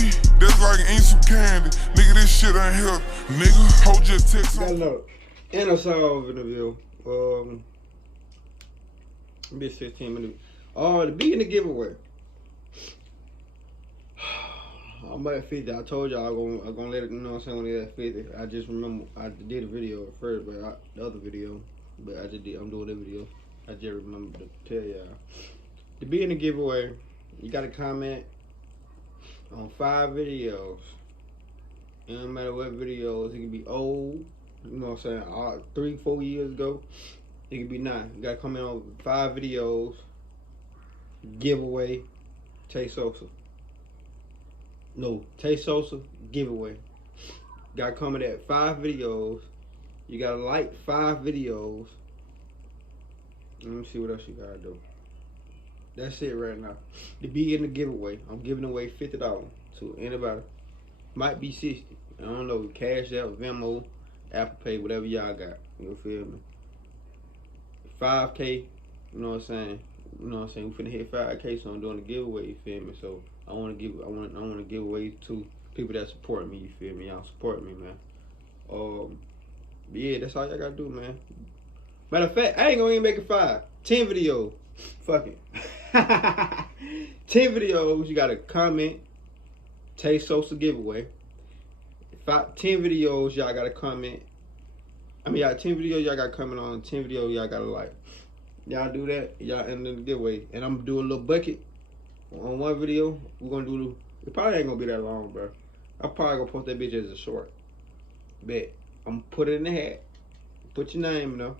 weed, that's like eating some candy. Nigga, this shit ain't help. Nigga, hold your text on. Hello. And a solve interview. Be 16 minutes. To be in the giveaway. I'm at 50. I told y'all I'm gonna let it, you know what I'm saying, when it's at 50. I just remember I did a video at first, but the other video, but I'm doing that video. I just remember to tell y'all. To be in the giveaway, you gotta comment on 5 videos. It don't matter what videos, it can be old, you know what I'm saying, 3-4 years ago. It can be 9. You gotta comment on 5 videos. Giveaway, Tay Sosa. No, Tay Sosa giveaway. Gotta comment at 5 videos. You gotta like 5 videos. Let me see what else you gotta do. That's it right now. To be in the giveaway, I'm giving away $50 to anybody. Might be 60. I don't know. Cash App, Venmo, Apple Pay, whatever y'all got. You feel me? 5K. You know what I'm saying? You know what I'm saying? We finna hit 5K, so I'm doing a giveaway. You feel me? So I want to give away to people that support me. You feel me? Y'all support me, man. Yeah, that's all y'all gotta do, man. Matter of fact, I ain't gonna even make it 5. 10 videos. Fuck it. 10 videos. You gotta comment. Tay Sosa giveaway. 10 videos. Y'all gotta comment. 10 videos. Y'all gotta comment on. 10 videos. Y'all gotta like. Y'all do that. Y'all end the giveaway. And I'm gonna do a little bucket on one video. We're gonna do. It probably ain't gonna be that long, bro. I'm probably gonna post that bitch as a short. Bet. I'm gonna put it in the hat. Put your name in there.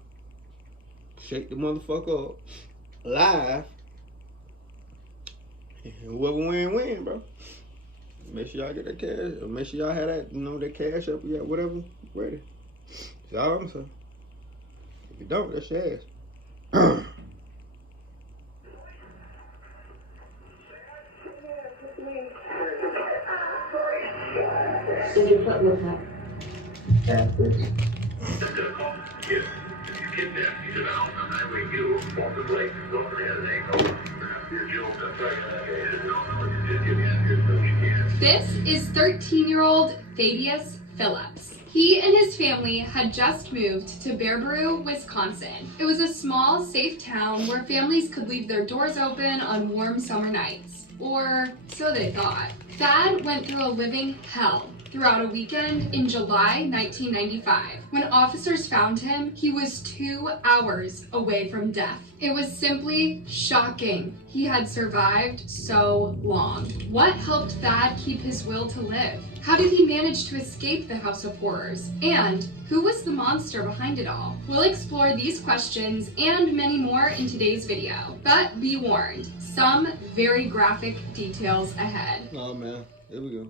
Shake the motherfucker up. Live. And whoever win, bro. Make sure y'all get that cash. Or make sure y'all have that, you know, that cash up, yeah, whatever, ready. That's all I'm saying. If you don't, that's your ass. Did your foot look up? Backwards. This is 13-year-old Thaddeus Phillips. He and his family had just moved to Baraboo, Wisconsin. It was a small, safe town where families could leave their doors open on warm summer nights. Or so they thought. Thad went through a living hell throughout a weekend in July 1995. When officers found him, he was 2 hours away from death. It was simply shocking he had survived so long. What helped Thad keep his will to live? How did he manage to escape the House of Horrors? And who was the monster behind it all? We'll explore these questions and many more in today's video. But be warned, some very graphic details ahead. Oh man, here we go.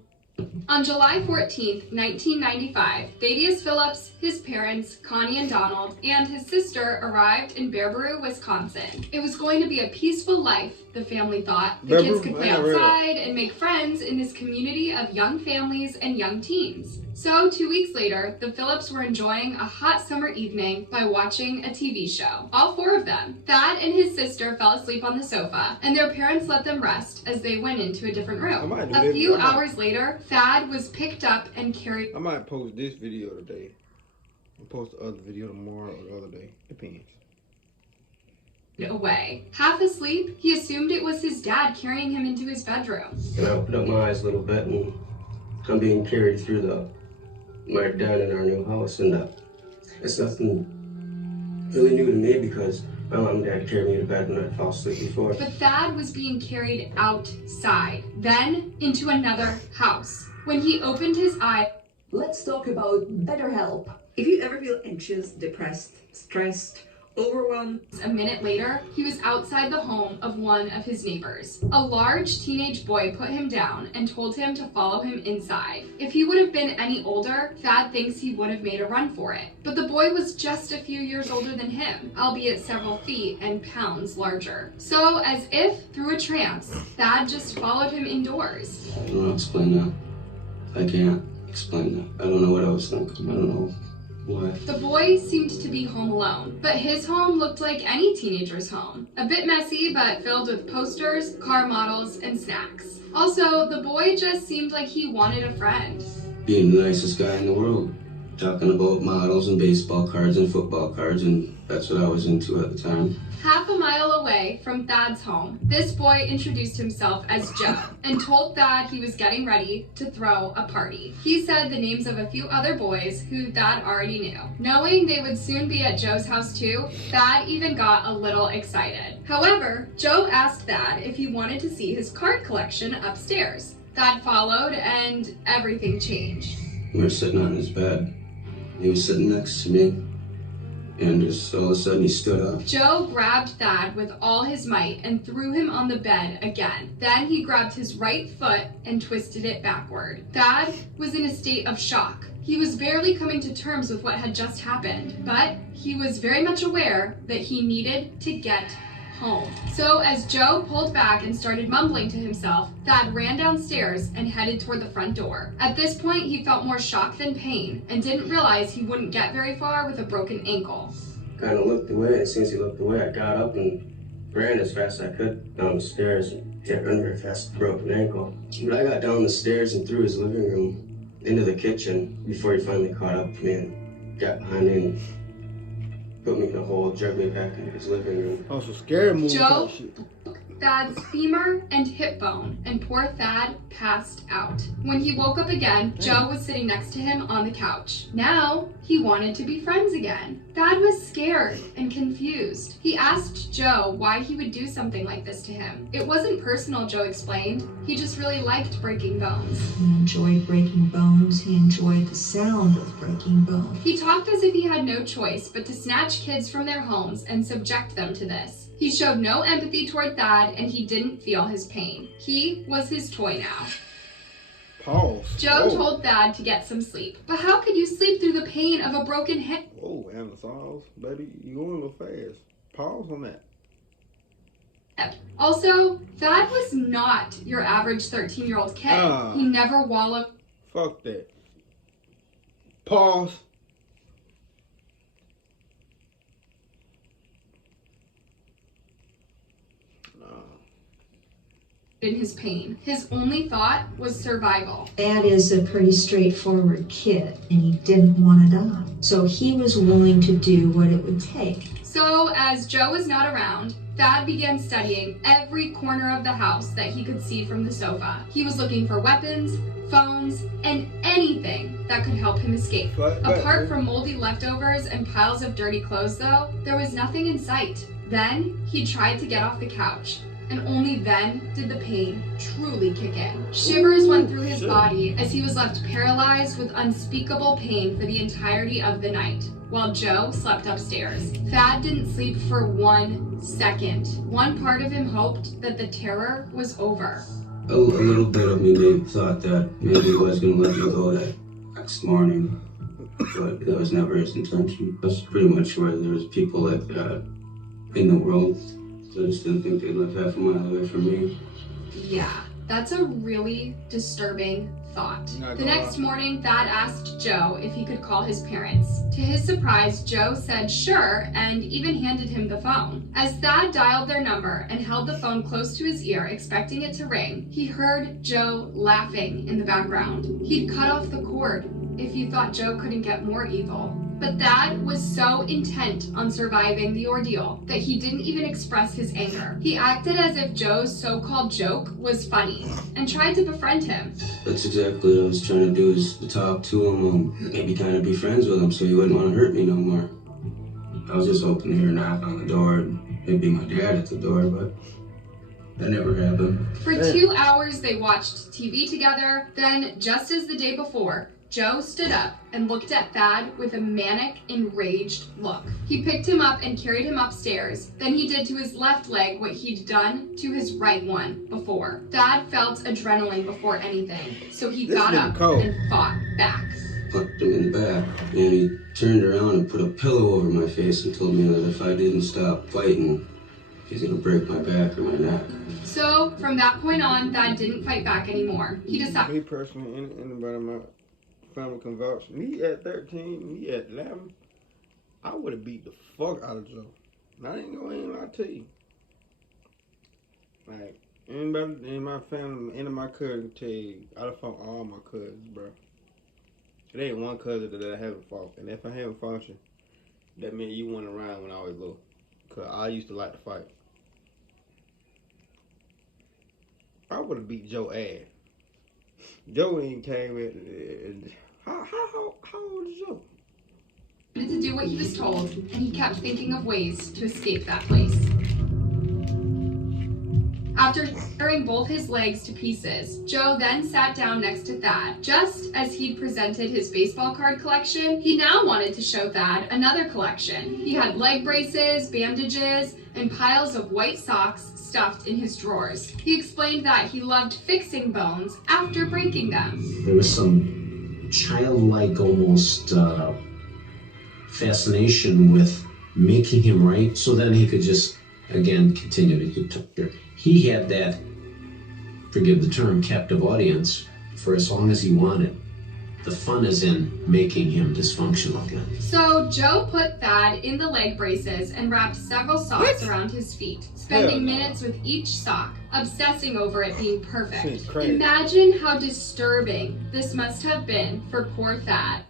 On July 14th, 1995, Thaddeus Phillips, his parents, Connie and Donald, and his sister arrived in Baraboo, Wisconsin. It was going to be a peaceful life, the family thought. The kids could play outside and make friends in this community of young families and young teens. So 2 weeks later, the Phillips were enjoying a hot summer evening by watching a TV show. All 4 of them. Thad and his sister fell asleep on the sofa, and their parents let them rest as they went into a different room. A few hours later, Thad was picked up and carried. I might post this video today. I'll post the other video tomorrow or the other day. Depends. Away. Half asleep, he assumed it was his dad carrying him into his bedroom. And I opened up my eyes a little bit, and I'm being carried through right down in our new house, and it's nothing really new to me because my mom and dad carried me to bed when I fell asleep before. But Thad was being carried outside, then into another house. When he opened his eyes, Let's talk about BetterHelp. If you ever feel anxious, depressed, stressed, overwhelmed. a minute later, he was outside the home of one of his neighbors. A large teenage boy put him down and told him to follow him inside. If he would have been any older, Thad thinks he would have made a run for it. But the boy was just a few years older than him, albeit several feet and pounds larger. So, as if through a trance, Thad just followed him indoors. I don't know how to explain that. I can't explain that. I don't know what I was thinking. I don't know why. The boy seemed to be home alone, but his home looked like any teenager's home. A bit messy, but filled with posters, car models, and snacks. Also, the boy just seemed like he wanted a friend. Being the nicest guy in the world. Talking about models and baseball cards and football cards, and that's what I was into at the time. Half a mile away from Thad's home, this boy introduced himself as Joe and told Thad he was getting ready to throw a party. He said the names of a few other boys who Thad already knew. Knowing they would soon be at Joe's house too, Thad even got a little excited. However, Joe asked Thad if he wanted to see his card collection upstairs. Thad followed and everything changed. We were sitting on his bed. He was sitting next to me, and just all of a sudden he stood up. Joe grabbed Thad with all his might and threw him on the bed again. Then he grabbed his right foot and twisted it backward. Thad was in a state of shock. He was barely coming to terms with what had just happened, but he was very much aware that he needed to get home. So as Joe pulled back and started mumbling to himself, Thad ran downstairs and headed toward the front door. At this point, he felt more shock than pain and didn't realize he wouldn't get very far with a broken ankle. Kind of looked away, and as soon as he looked away, I got up and ran as fast as I could down the stairs and can't run very fast with a broken ankle. But I got down the stairs and through his living room into the kitchen before he finally caught up to me and got behind me and put me in a hole, dragged me back into his living room. Oh, so scary movie Joe type shit. Thad's femur and hip bone, and poor Thad passed out. When he woke up again, Joe was sitting next to him on the couch. Now, he wanted to be friends again. Thad was scared and confused. He asked Joe why he would do something like this to him. It wasn't personal, Joe explained. He just really liked breaking bones. He enjoyed breaking bones. He enjoyed the sound of breaking bones. He talked as if he had no choice but to snatch kids from their homes and subject them to this. He showed no empathy toward Thad, and he didn't feel his pain. He was his toy now. Pause. Joe Whoa. told Thad to get some sleep. But how could you sleep through the pain of a broken hip? Whoa, Amazons, buddy, you going a little fast. Pause on that. Also, Thad was not your average 13-year-old kid. He never wallowed. Fuck that. Pause. In his pain. His only thought was survival. Thad is a pretty straightforward kid, and he didn't want to die. So he was willing to do what it would take. So, as Joe was not around, Thad began studying every corner of the house that he could see from the sofa. He was looking for weapons, phones, and anything that could help him escape. Apart from moldy leftovers and piles of dirty clothes, though, there was nothing in sight. Then, he tried to get off the couch, and only then did the pain truly kick in. Shivers went through his body as he was left paralyzed with unspeakable pain for the entirety of the night, while Joe slept upstairs. Thad didn't sleep for 1 second. One part of him hoped that the terror was over. A little bit of me maybe thought that maybe he was going to let me go that next morning, but that was never his intention. That's pretty much where there was people like that in the world. I just didn't think they'd live half a mile away from me. Yeah, that's a really disturbing thought. The next morning, Thad asked Joe if he could call his parents. To his surprise, Joe said sure and even handed him the phone. As Thad dialed their number and held the phone close to his ear, expecting it to ring, he heard Joe laughing in the background. He'd cut off the cord if you thought Joe couldn't get more evil. But Thad was so intent on surviving the ordeal that he didn't even express his anger. He acted as if Joe's so-called joke was funny and tried to befriend him. That's exactly what I was trying to do, is to talk to him, maybe kind of be friends with him so he wouldn't want to hurt me no more. I was just hoping to hear a knock on the door and maybe my dad at the door, but that never happened. For 2 hours, they watched TV together. Then, just as the day before, Joe stood up and looked at Thad with a manic, enraged look. He picked him up and carried him upstairs. Then he did to his left leg what he'd done to his right one before. Thad felt adrenaline before anything, so he got up and fought back. Punched him in the back, and he turned around and put a pillow over my face and told me that if I didn't stop fighting, he's gonna break my back or my neck. So, from that point on, Thad didn't fight back anymore. He decided. Me personally, anybody in my family can vouch. Me at 13, me at 11, I would have beat the fuck out of Joe. And I ain't gonna lie to you. Like, Anybody in my family, any of my cousins can tell you, I done fought all my cousins, bro. It ain't one cousin that I haven't fought. And if I haven't fought you, that means you weren't around when I was little. Because I used to like to fight. I would have beat Joe ass. Joe ain't came in. How old is Joe? To do what he was told, and he kept thinking of ways to escape that place. After tearing both his legs to pieces, Joe then sat down next to Thad. Just as he'd presented his baseball card collection, he now wanted to show Thad another collection. He had leg braces, bandages, and piles of white socks stuffed in his drawers. He explained that he loved fixing bones after breaking them. There was some childlike almost fascination with making him right, so then he could just, again, continue to get. He had that, forgive the term, captive audience for as long as he wanted. The fun is in making him dysfunctional again. So Joe put Thad in the leg braces and wrapped several socks around his feet, spending minutes with each sock, obsessing over it being perfect. Imagine how disturbing this must have been for poor Thad.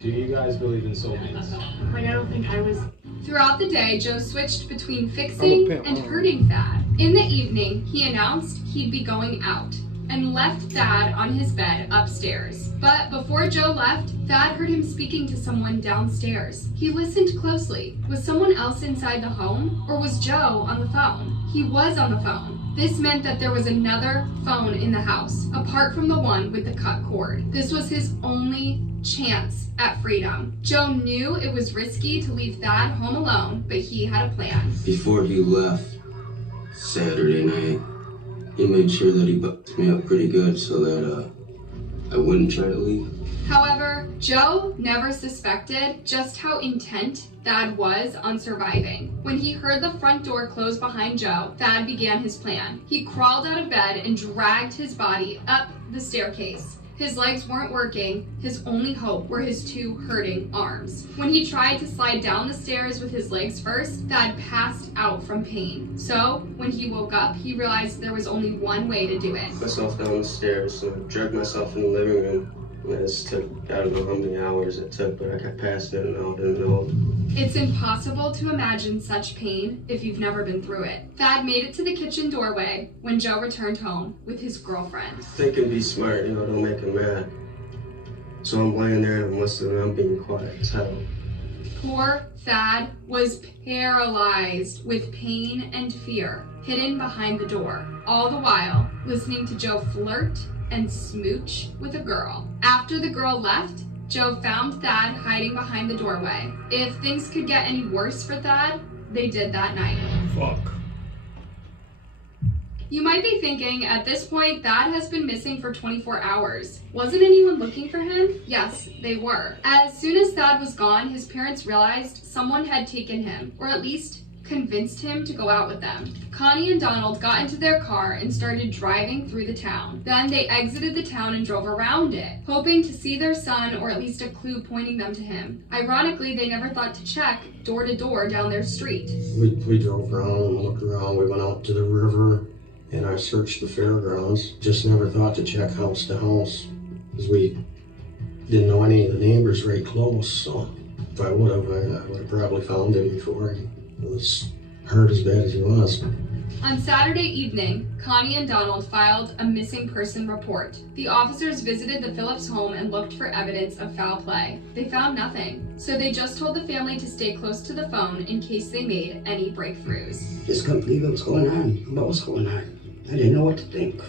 Do you guys believe in soulmates? Like, I don't think I was. Throughout the day, Joe switched between fixing and hurting Thad. In the evening, he announced he'd be going out and left Thad on his bed upstairs. But before Joe left, Thad heard him speaking to someone downstairs. He listened closely. Was someone else inside the home, or was Joe on the phone? He was on the phone. This meant that there was another phone in the house, apart from the one with the cut cord. This was his only chance at freedom. Joe knew it was risky to leave Thad home alone, but he had a plan. Before he left Saturday night, he made sure that he bucked me up pretty good so that I wouldn't try to leave. However, Joe never suspected just how intent Thad was on surviving. When he heard the front door close behind Joe, Thad began his plan. He crawled out of bed and dragged his body up the staircase. His legs weren't working. His only hope were his two hurting arms. When he tried to slide down the stairs with his legs first, Thad passed out from pain. So, when he woke up, he realized there was only one way to do it. Myself down the stairs, so I dragged myself in the living room. This took, I don't know how many hours it took, but I kept passing in and out and out. It's impossible to imagine such pain if you've never been through it. Thad made it to the kitchen doorway when Joe returned home with his girlfriend. Think and be smart, don't make him mad. So I'm laying there and I'm listening and I'm being quiet as hell. Poor Thad was paralyzed with pain and fear, hidden behind the door, all the while listening to Joe flirt and smooch with a girl. After the girl left, Joe found Thad hiding behind the doorway. If things could get any worse for Thad, they did that night. Fuck. You might be thinking, at this point, Thad has been missing for 24 hours. Wasn't anyone looking for him? Yes, they were. As soon as Thad was gone, his parents realized someone had taken him, or at least convinced him to go out with them. Connie and Donald got into their car and started driving through the town. Then they exited the town and drove around it, hoping to see their son or at least a clue pointing them to him. Ironically, they never thought to check door to door down their street. We drove around and looked around. We went out to the river and I searched the fairgrounds. Just never thought to check house to house because we didn't know any of the neighbors right close. So if I would have probably found him before he was hurt as bad as he was. On Saturday evening, Connie and Donald filed a missing person report. The officers visited the Phillips home and looked for evidence of foul play. They found nothing, so they just told the family to stay close to the phone in case they made any breakthroughs. Just couldn't believe what was going on. What was going on? I didn't know what to think.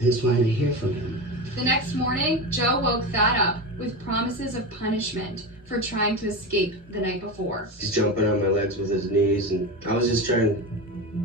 I just wanted to hear from him. The next morning, Joe woke Thad up with promises of punishment for trying to escape the night before. He's jumping on my legs with his knees, and I was just trying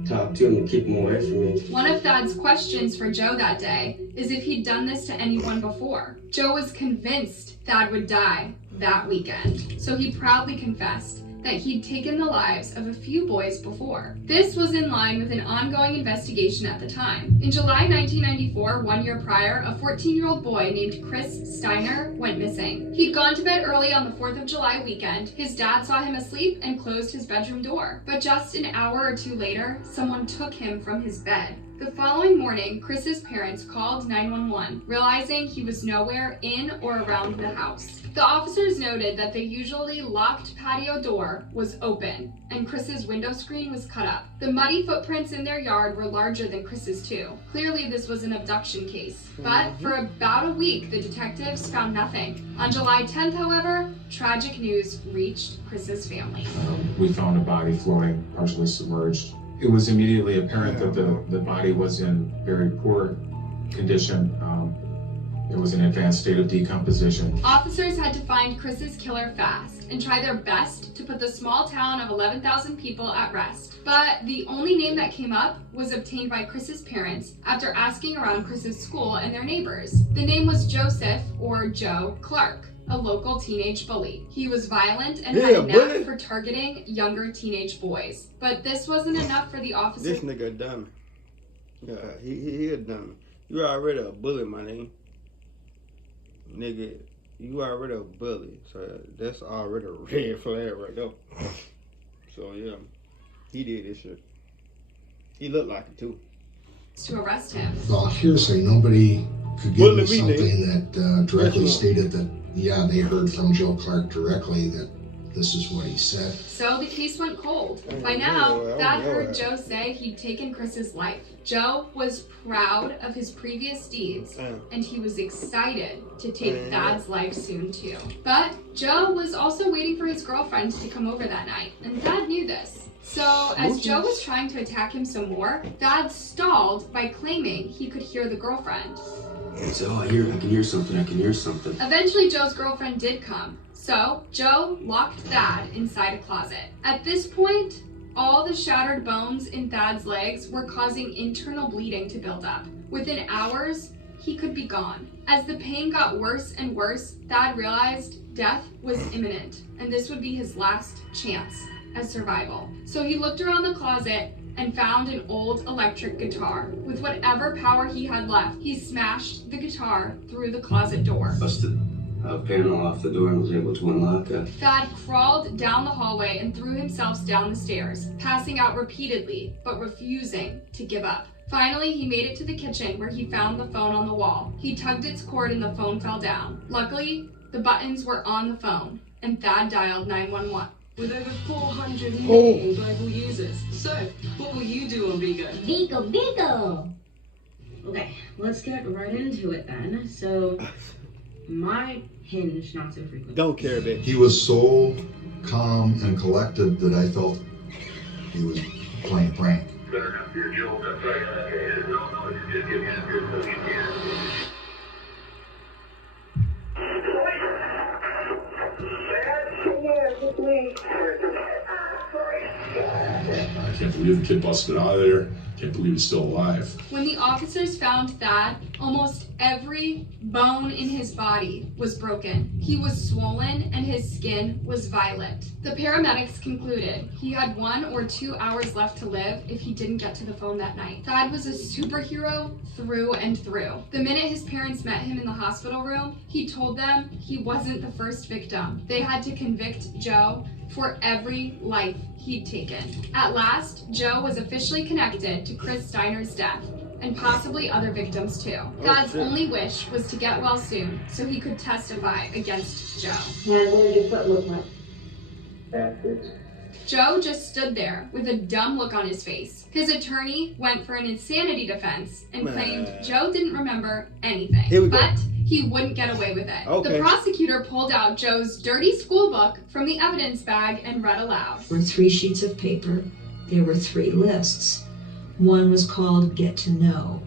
to talk to him and keep him away from me. One of Thad's questions for Joe that day is if he'd done this to anyone before. Joe was convinced Thad would die that weekend, so he proudly confessed that he'd taken the lives of a few boys before. This was in line with an ongoing investigation at the time. In July 1994, 1 year prior, a 14-year-old boy named Chris Steiner went missing. He'd gone to bed early on the 4th of July weekend. His dad saw him asleep and closed his bedroom door. But just an hour or two later, someone took him from his bed. The following morning, Chris's parents called 911, realizing he was nowhere in or around the house. The officers noted that the usually locked patio door was open, and Chris's window screen was cut up. The muddy footprints in their yard were larger than Chris's too. Clearly, this was an abduction case. But for about a week, the detectives found nothing. On July 10th, however, tragic news reached Chris's family. We found a body floating, partially submerged. It was immediately apparent that the body was in very poor condition. It was in an advanced state of decomposition. Officers had to find Chris's killer fast and try their best to put the small town of 11,000 people at rest. But the only name that came up was obtained by Chris's parents after asking around Chris's school and their neighbors. The name was Joseph, or Joe, Clark, a local teenage bully. He was violent and had a knack for targeting younger teenage boys. But this wasn't enough for the officers. This nigga a dummy. Yeah, he a dummy. You already a bully, my nigga. Nigga, you already a bully. So that's already a red flag right there. So yeah, he did this shit. He looked like it too. To arrest him. Well, hearsay, nobody could give me something that directly stated that, yeah, they heard from Joe Clark directly that this is what he said. So the case went cold. By now, Thad heard Joe say he'd taken Chris's life. Joe was proud of his previous deeds, and he was excited to take Thad's life soon too. But Joe was also waiting for his girlfriend to come over that night, and Thad knew this. So as Joe was trying to attack him some more, Thad stalled by claiming he could hear the girlfriend. He said, oh, I can hear something. Eventually, Joe's girlfriend did come. So Joe locked Thad inside a closet. At this point, all the shattered bones in Thad's legs were causing internal bleeding to build up. Within hours, he could be gone. As the pain got worse and worse, Thad realized death was imminent, and this would be his last chance at survival. So he looked around the closet and found an old electric guitar. With whatever power he had left, he smashed the guitar through the closet door. Busted a panel off the door and was able to unlock it. Thad crawled down the hallway and threw himself down the stairs, passing out repeatedly, but refusing to give up. Finally, he made it to the kitchen where he found the phone on the wall. He tugged its cord and the phone fell down. Luckily, the buttons were on the phone, and Thad dialed 911. With over 400 million global users. So, what will you do on Vigo? Vigo! Okay, let's get right into it then. So, my hinge not so frequently. Don't care, bitch. He was so calm and collected that I felt he was playing a prank. I can't believe the kid busted out of there. Can't believe he's still alive. When the officers found Thad, almost every bone in his body was broken. He was swollen and his skin was violet. The paramedics concluded he had 1 or 2 hours left to live if he didn't get to the phone that night. Thad was a superhero through and through. The minute his parents met him in the hospital room, he told them he wasn't the first victim. They had to convict Joe for every life he'd taken. At last, Joe was officially connected to Chris Steiner's death, and possibly other victims too. Thad's only wish was to get well soon so he could testify against Joe. And what did your foot look like? Backwards. Joe just stood there with a dumb look on his face. His attorney went for an insanity defense and claimed Joe didn't remember anything. But he wouldn't get away with it. The prosecutor pulled out Joe's dirty school book from the evidence bag and read aloud. There were 3 sheets of paper. There were 3 lists. One was called Get to Know.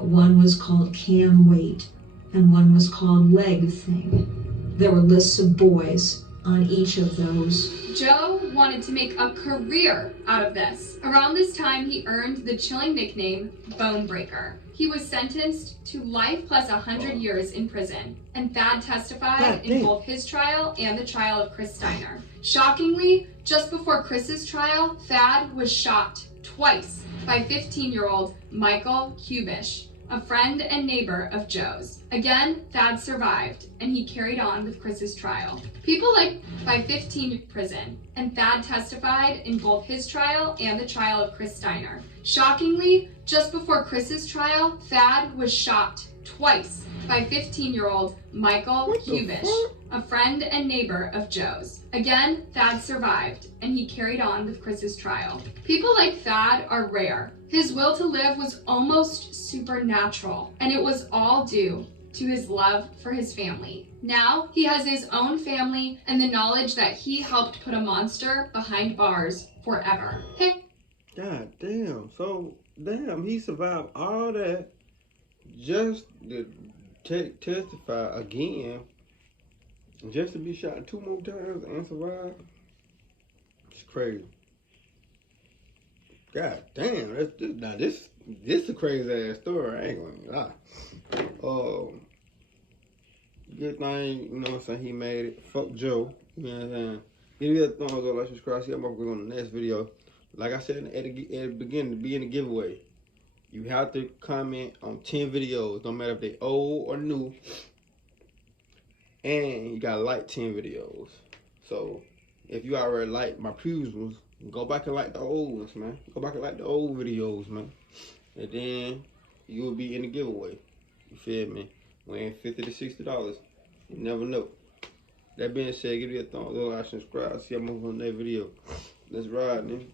One was called Can Wait. And one was called Leg Thing. There were lists of boys on each of those. Joe wanted to make a career out of this. Around this time, he earned the chilling nickname Bonebreaker. He was sentenced to life plus 100 years in prison, and Thad testified in both his trial and the trial of Chris Steiner. Shockingly, just before Chris's trial, Thad was shot twice by 15-year-old Michael Kubish, a friend and neighbor of Joe's. Again, Thad survived, and he carried on with Chris's trial. People like by 15 prison, and Thad testified in both his trial and the trial of Chris Steiner. Shockingly, just before Chris's trial, Thad was shot twice by 15-year-old Michael Kubish, a friend and neighbor of Joe's. Again, Thad survived, and he carried on with Chris's trial. People like Thad are rare. His will to live was almost supernatural, and it was all due to his love for his family. Now, he has his own family and the knowledge that he helped put a monster behind bars forever. God damn. So, damn, he survived all that just to testify again, just to be shot 2 more times and survive. It's crazy. God damn, this a crazy ass story. I ain't gonna lie. Good thing, you know what I'm saying, he made it. Fuck Joe. You know what I'm saying? Give me that thumbs up, like, subscribe, see how much we're on the next video. Like I said at the beginning, to be in the giveaway, you have to comment on 10 videos, no matter if they old or new. And you gotta like 10 videos. So if you already like my previous ones, go back and like the old ones, man. Go back and like the old videos, man. And then you will be in the giveaway. You feel me? Weighing $50 to $60. You never know. That being said, give me a thumbs up, like, subscribe, see how much on that video. Let's ride, man.